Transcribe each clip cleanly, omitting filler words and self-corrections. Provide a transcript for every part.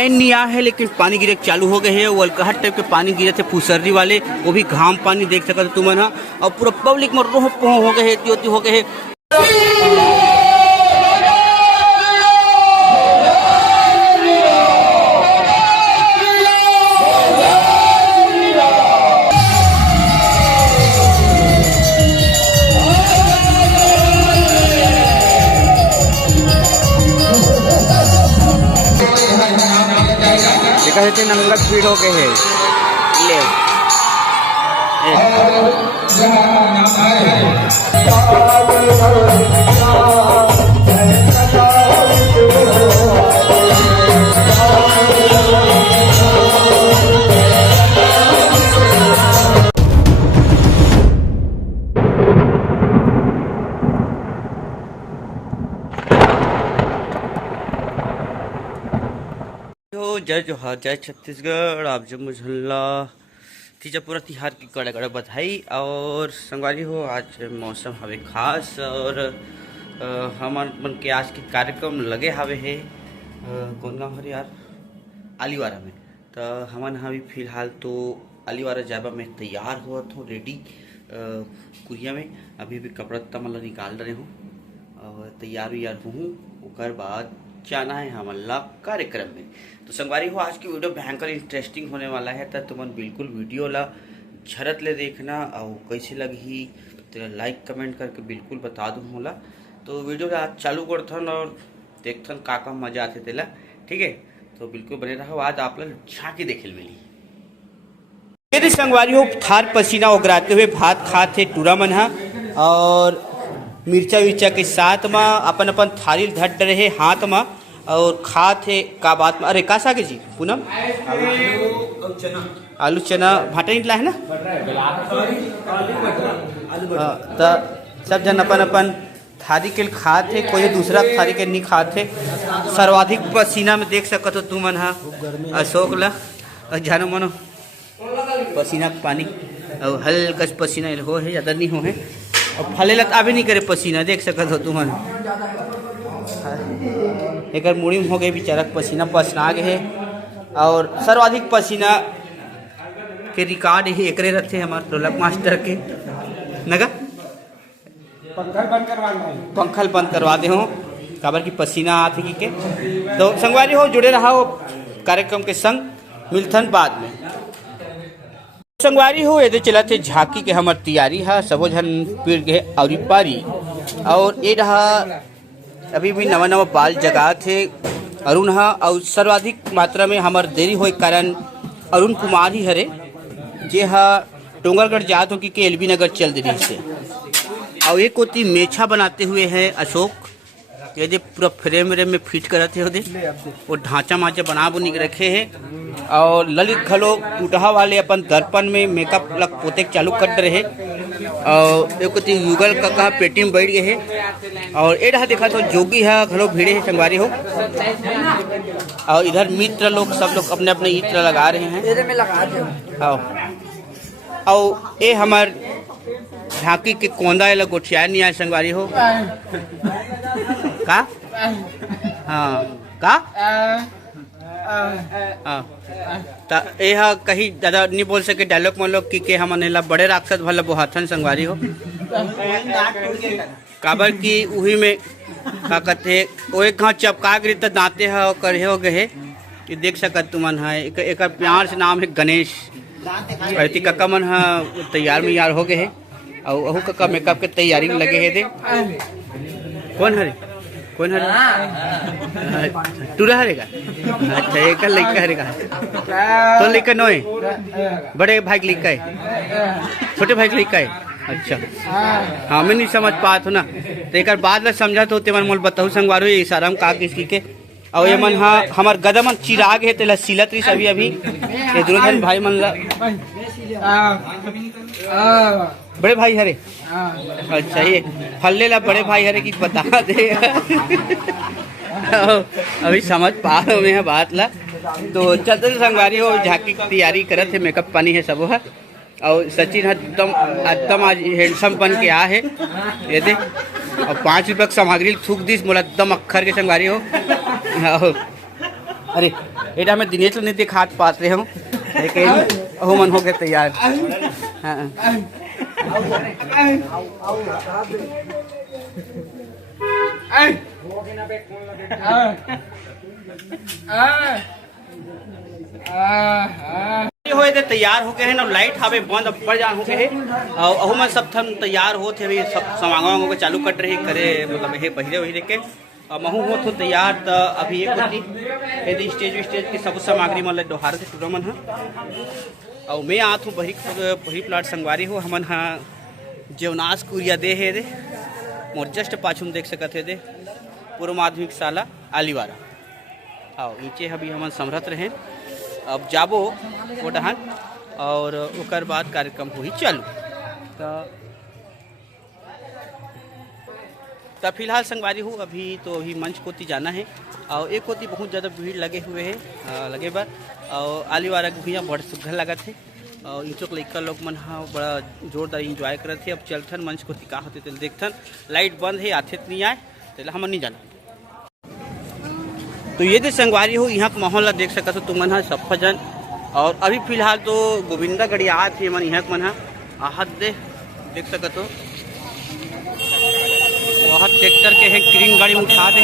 नहीं आ है लेकिन पानी गिरे चालू हो गए हैं। वलकहट टाइप के पानी गिरे थे फुसर्री वाले, वो भी घाम पानी देख सकते तुम ना। और पूरा पब्लिक में रोह पोह हो गए है, हो गए है। देखा नंगा भीड़ हो गए है। ले जय जोहार, जय छत्तीसगढ़। आप जब मुझल्ला तीजा पूरा तिहार की कड़ा कड़ा बधाई। और संगवारी हो, आज मौसम हवे खास और हमार मन के आज के कार्यक्रम लगे हवे है कौन गाँव हरे यार, आलीवारा में। तो हमन अभी फिलहाल तो आलीवारा जाबा में तैयार हुआ तो रेडी कुरिया में। अभी भी कपड़ा तमला निकाल रहे हूँ और तैयार हूँ। उसके बाद जाना है हमारा कार्यक्रम में। तो संगवारी हो, आज की वीडियो भयंकर इंटरेस्टिंग होने वाला है। तो तुम बिल्कुल वीडियो ला झरत ले देखना और कैसे लगी तो लाइक कमेंट करके बिल्कुल बता दूँ होला। तो वीडियो आज चालू करथन और देखथन का मजा आते तेला, ठीक है। तो बिल्कुल बने रहो, आज आप लोग झांकी देखे मिली। यदि संगवारी हो, थार पसीना उगराते हुए भात खाते टूरा मन हा और मिर्चा विर्चा के साथ में अपन अपन थाली धट रहे हाथ में और खाते का बात में। अरे का सागे जी पूनम, आलू चना भाटा निकला है ना। तो सब जन अपन अपन थाली के खाते, कोई दूसरा थाली के नहीं खाते। सर्वाधिक पसीना में देख सकते हो तुम हा अशोक ला जानो मनो पसीना पानी और हल्का पसीना हो है, ज़्यादा नहीं हो है। और फले लत अभी नहीं करे पसीना देख सकते हो तुम। एक मुड़ी में हो गए बेचारा पसीना पसना गए है। और सर्वाधिक पसीना के रिकॉर्ड ही एक रहते हमारे ढोलक मास्टर के नगा। पंखल बंद करवा दे हो काबर की पसीना आते की के। तो संगवारी हो, जुड़े रहा हो कार्यक्रम के संग, मिलथन बाद में। संगवारी हो, ये चलते झांकी के हमार तैयारी है। सबो झन पीड़ गए और पारी। और ये रहा अभी भी नवा नवा बाल जगा थे अरुण हा। और सर्वाधिक मात्रा में हमार देरी हो कारण अरुण कुमार ही हरे जे हा डोंगरगढ़ जात हो कि एलबी नगर चल दे रही से। और एक होती मेछा बनाते हुए है अशोक, ये पूरा फ्रेम व्रेम में फिट करते हो दे वो ढांचा माचा बना बुनी के रखे है। और ललित खलो टूटहा वाले अपन दर्पण में मेकअप लग पोते चालू कर रहे। और एक युगल का कहा पेटी में बैठ गए है। और ये रहा देखा तो जोगी है खलो भीड़े है संगवारी हो। और इधर मित्र लोग सब लोग अपने अपने इत्र लगा रहे हैं। और ये हमार झांकी के कोंदा लग गोठिया नहीं आए संगवारी हो का। हाँ का यह कहीं ज़्यादा नहीं बोल सके डायलॉग मन लोग कि हम ला बड़े राक्षस भला बोहाथन संगवारी हो। काबर की उही में का कहते वो एक घाव चपका गिरी तो दांते है करे हो गए ये देख सकत तुमन है। एक प्यार से नाम है गणेश। ऐसी कक्का मन है तैयार में यार हो गए है। और वह कक्का मेकअप के तैयारी में लगे है। दे कौन हरे कौन हरे टूरा हरेगा। अच्छा एक लड़का हरेगा तो लड़का नोए बड़े भाई का लड़का है, छोटे भाई का लड़का है। अच्छा हाँ मैं नहीं समझ पात हो ना। तो एक बाद में समझा तो मन मोल बताऊ संगवारो ये इशारा में का किसकी के। और ये मन हाँ हमार गदा मन चिराग है तेला सिलत रही अभी अभी ये दुर्धन भाई मन ला बड़े भाई हरे। अच्छा ये फल्ले ला बड़े भाई हरे की बता दे। अभी समझ पा रहा हूँ बात ला। तो चलते संगवारी हो, झांकी की तैयारी करत है, मेकअप पानी है सब है। और सचिन एकदम आज हैंडसम बन के आ है ये दे। और 5 रुपये की सामग्री थूक दी मोला एकदम अखर के संगवारी हो। अरे एटा में दिनेश नहीं दिखात पाते हम, लेकिन अहो मन हो गए तैयार। हाँ होए थे तैयार हो गए हैं ना, लाइट हवे बंद अब पड़ जान हो गए है और अहू में सब थन तैयार होते अभी सब समागम को चालू कर रहे करे, मतलब ये पहले वही लेके महू हो तो तैयार। तो अभी एक होती यदि स्टेज की सब सामग्री मतलब दोहार से टूरा मन है और मैं आत हूँ बही प्लाट संगवारी हो हमन हाँ जेवनास कुरिया दे है दे मोर जस्ट पाछुम देख सकते दे पूर्व माध्यमिक शाला आलीवारा। आओ नीचे अभी हमन समरत रहे, अब जाबो वो डहान और उकर बाद कार्यक्रम हो ही चालू। तो फिलहाल संगवारी हूँ अभी मंच कोती जाना है और एक कोती बहुत ज़्यादा भीड़ लगे हुए है लगे बार और आलीवारा के भैया बड़ सुघर लगा थे और इंचोक लड़का लोग मन हाँ बड़ा जोरदार इंजॉय करे थे। अब चलथन मंच कोती का होते तेल देखथन, लाइट बंद है आथे नहीं आए तेल हम नहीं जाना। तो ये जो संगवारी हो यहाँ का माहौल देख सकते हो तुम मन हाँ सब जन। और अभी फिलहाल तो गोविंदा गढ़िया थे मन यहाँ मन हाँ आहत देख सकते हो वहाँ ट्रैक्टर के है क्रीन गाड़ी में उठा दे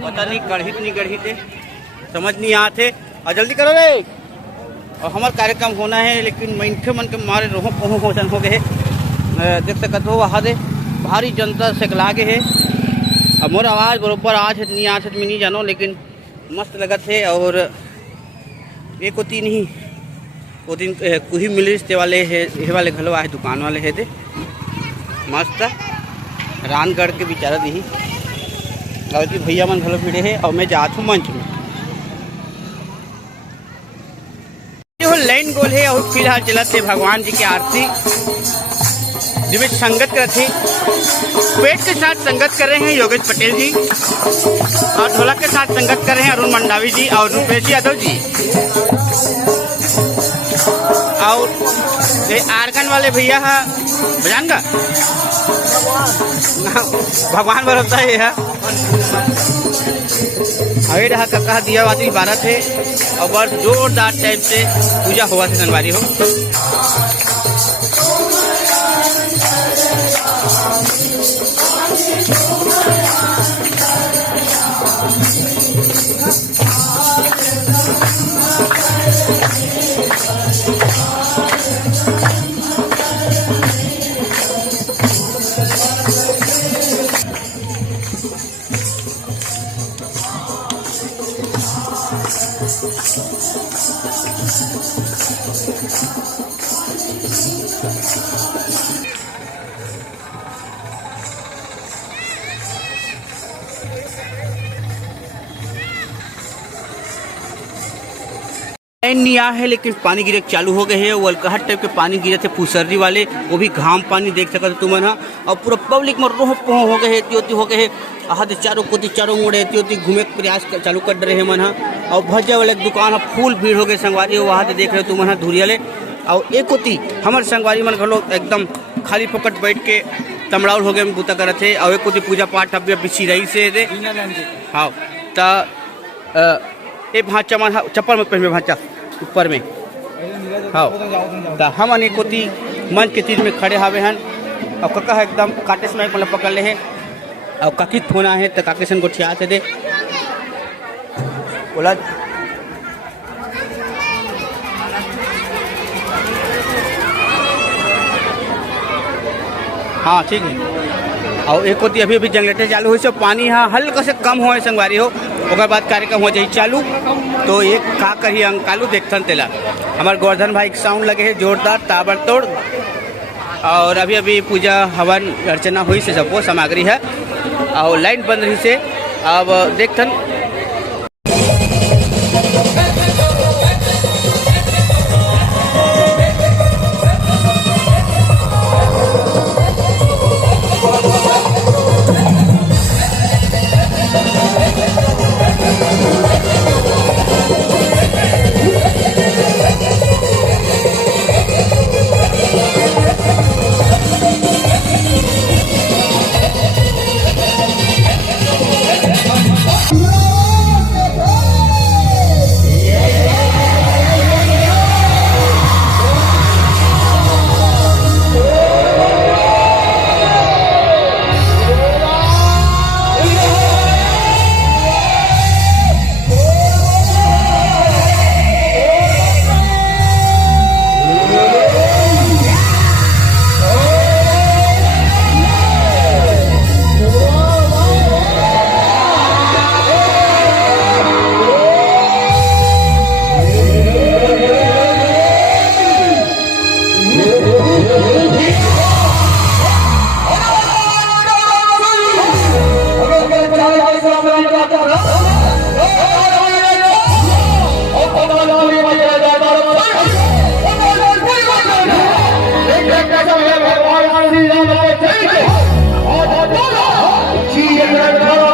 पता नहीं गढ़ी थे समझ नहीं आते और जल्दी करो रे। और हमारा कार्यक्रम होना है लेकिन मैंठे मन के मारे रोह पोह हो गए देख सकते हो वहाँ दे भारी जनता से लागे है। अब मोर आवाज़ बरोबर आज है नहीं आज है मैं नहीं जानो लेकिन मस्त लगत है। और एक होती नहीं वो दिन कुही मिलिस वाले है ये वाले घलो आए दुकान वाले है दे मस्त रानगढ़ के बिचारा दी और कि भैया मन घलो भिड़े है और मैं जात हूँ मंच में लाइन गोल है। और फिलहाल चलते भगवान जी की आरती जिसमें संगत करते पेट के साथ संगत कर रहे हैं योगेश पटेल जी और ढोलक के साथ संगत कर रहे हैं अरुण मंडावी जी और रूपेश यादव जी और ये आर्गन वाले भैया है बजानगा भगवान भरोसा है अभी रहा कहा दिया बाती बारह थे और बस जोरदार टाइप से पूजा हुआ था संगवारी हो। नहीं आ है लेकिन पानी गिरे चालू हो गए हैं। वो अलकहट टाइप के पानी गिरे थे फुसर्री वाले वो भी घाम पानी देख सकते तुम ना। और पूरा पब्लिक में रोह पोह हो गए त्योती हो गए आधे चारों मोड़े त्योती घूमे के प्रयास चालू कर रहे हैं मन। और भज्जा वाले दुकान फुल भीड़ हो गए संगवारी हो वहाँ से देख रहे हो तुम धुरियाले। और एक होती हमारे संगवारी मन घलो एकदम खाली पकड़ बैठ के तमड़ाउल हो गए बूता करे थे। और एक होती पूजा पाठ अब बिछी रही से दे हाँ तो ये भाचा मन चप्पल में पहन भाचा ऊपर में हाँ तो हम अनेक होती मंच के तीर में खड़े हावे हन और कका है एकदम काटे से मतलब पकड़ ले है और काकी थोना है तो काके सन गोठिया से दे बोला हाँ ठीक है। और एक होती अभी जनरेटर चालू हुई से पानी हाँ हल्का से कम हो संगवारी हो और बाद कार्यक्रम हो जाए चालू। तो एक का कही अंकालू देखथन तेला हमारे गोवर्धन भाई साउंड लगे है जोरदार ताबड़तोड़। और अभी पूजा हवन अर्चना हुई से सब वो सामग्री है और लाइन बंद रही से अब देखथन श्री राम के जय जय और बोलो जी जगन्नाथ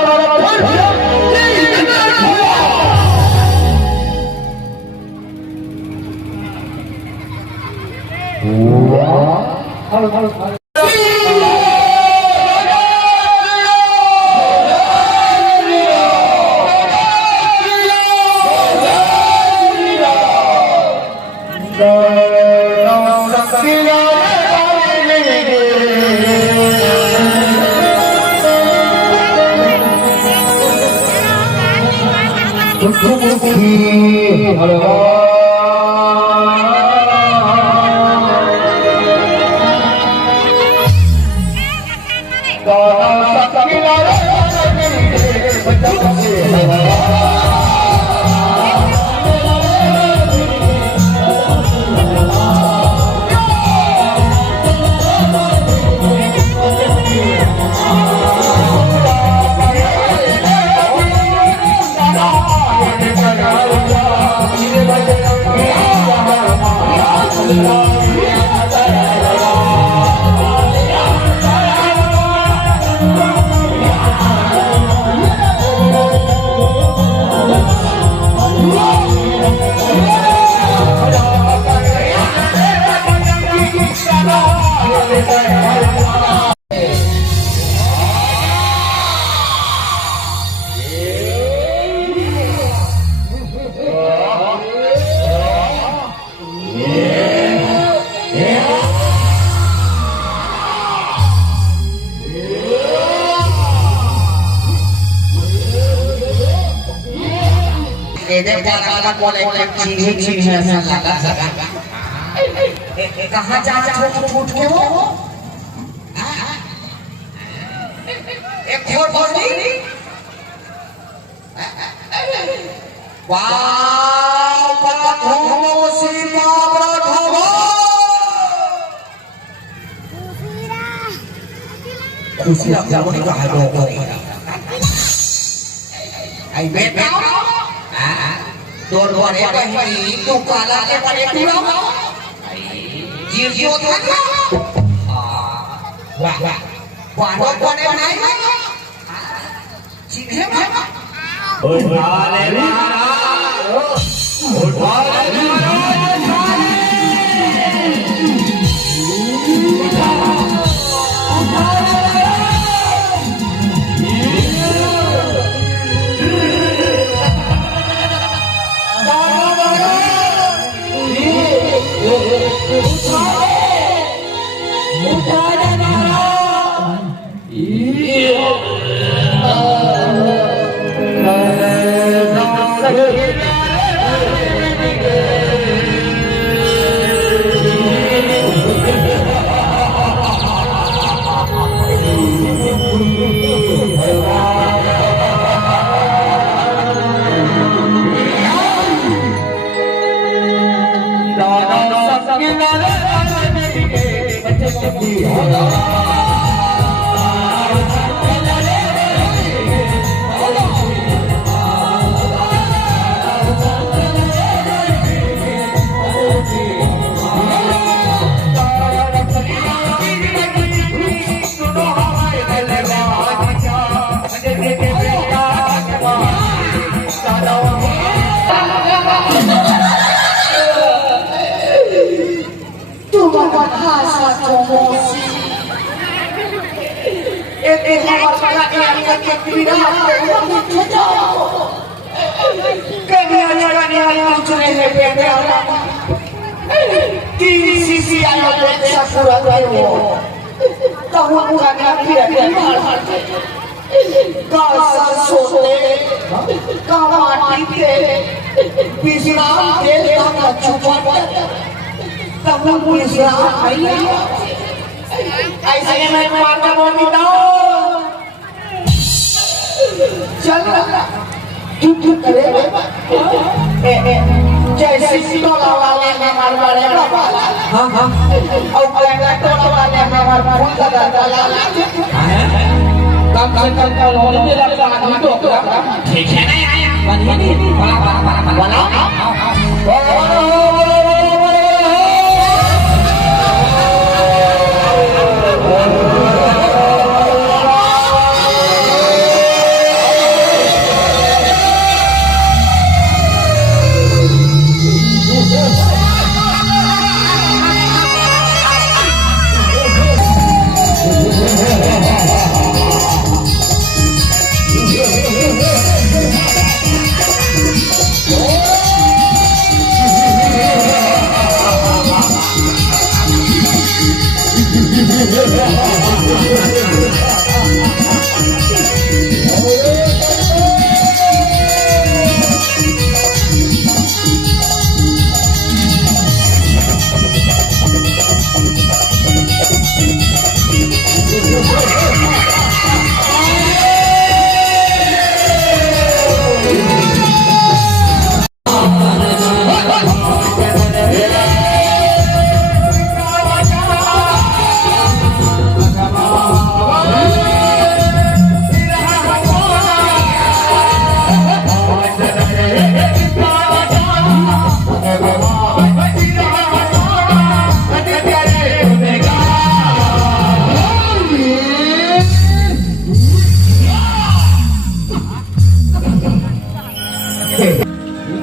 कहाँ जा छूट के हो एक खोर बोली वाव पता हो श्री बाबरा ढाबा खुशी अब जाओ नहीं कहा दो आई बेटा तोर बड़े बहिनी तू काला के बड़े टूरा जीव था वाह वाह वाह बड़े बनाई चिन्हे उठा ले ठीक है ना आया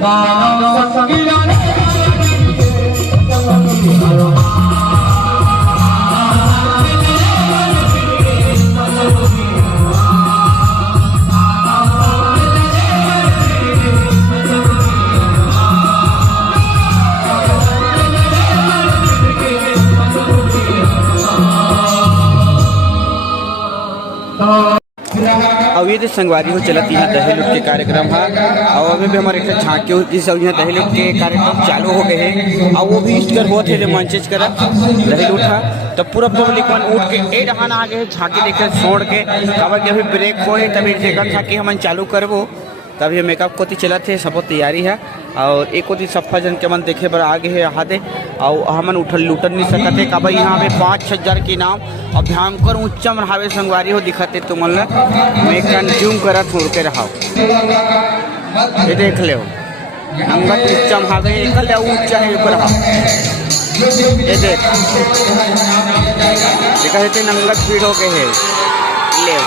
मानव संकीर्ण अब ये तो संगवारी हो चलत यहाँ दही लुट के कार्यक्रम है और अभी भी हमारे एक झांकी होती सब यहाँ दही लुट के कार्यक्रम चालू हो गए हैं और वो भी इसकर हुआ थे मंचेज कर दही लुट है तो पूरा पब्लिक मन उठ के ए डहान आ गए झांकी देखे छोड़ के कबर के अभी ब्रेक हो तभी देखा था कि हम चालू करबो तभी मेकअप कोती चला थे सब तैयारी है और एक कोती सफा जन के मन देखे बर आगे है यहाँ दे और हमन उठल लुटन नहीं सकते काबर यहाँ पे 5,000 के नाम और भयंकर ऊंचा मनहावे संगवारी हो दिखते तुमन ला मैं कंज्यूम करा छोड़ के रहा ये देख ले अंगत ऊंचा महावे एकल ऊंचा है ऊपर ये देख देखा है नंगत भीड़ हो गए है ले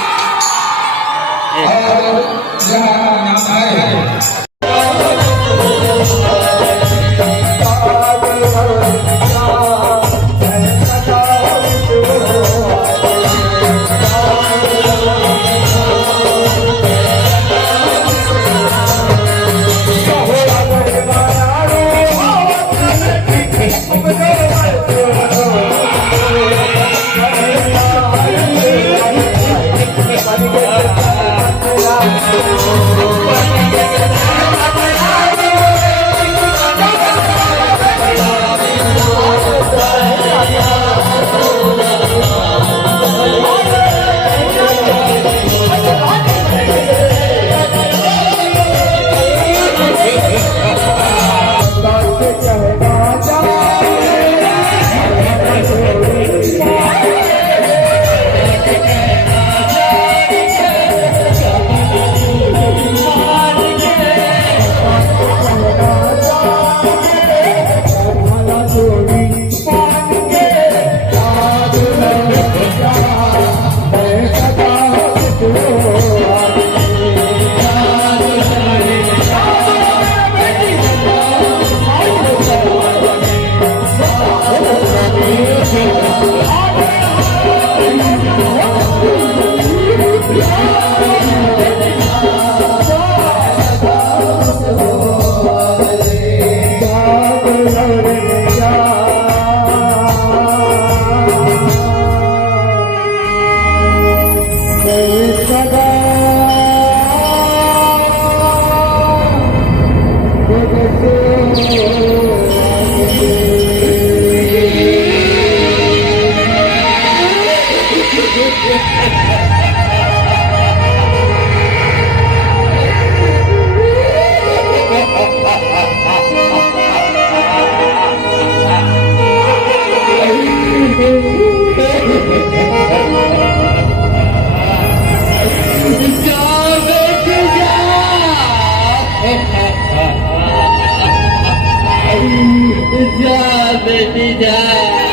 जा बेटी जा